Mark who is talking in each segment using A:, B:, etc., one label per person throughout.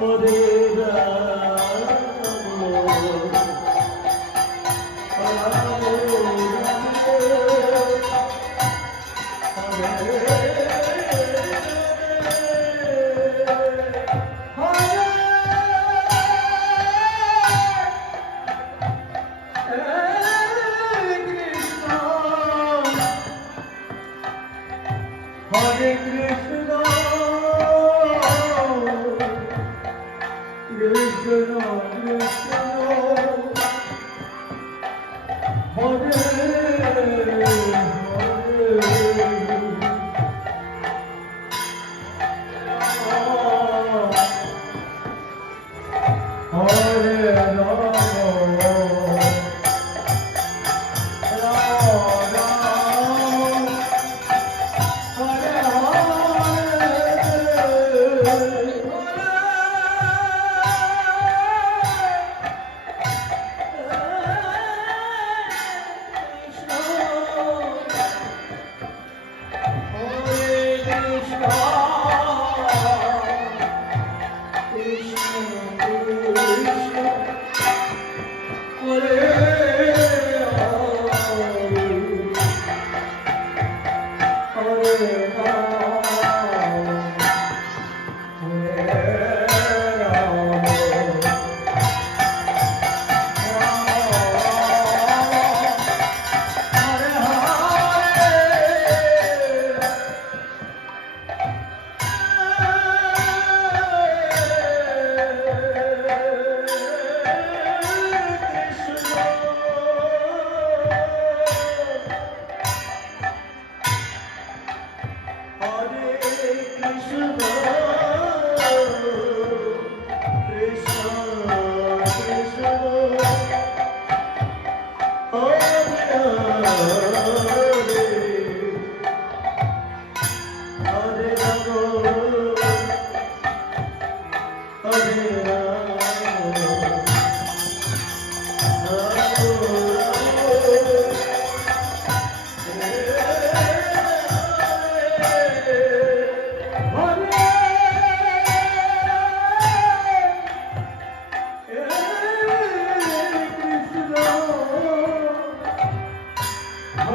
A: Hare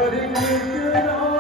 A: Hare Krishna.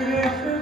A: Amen.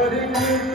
A: hari ni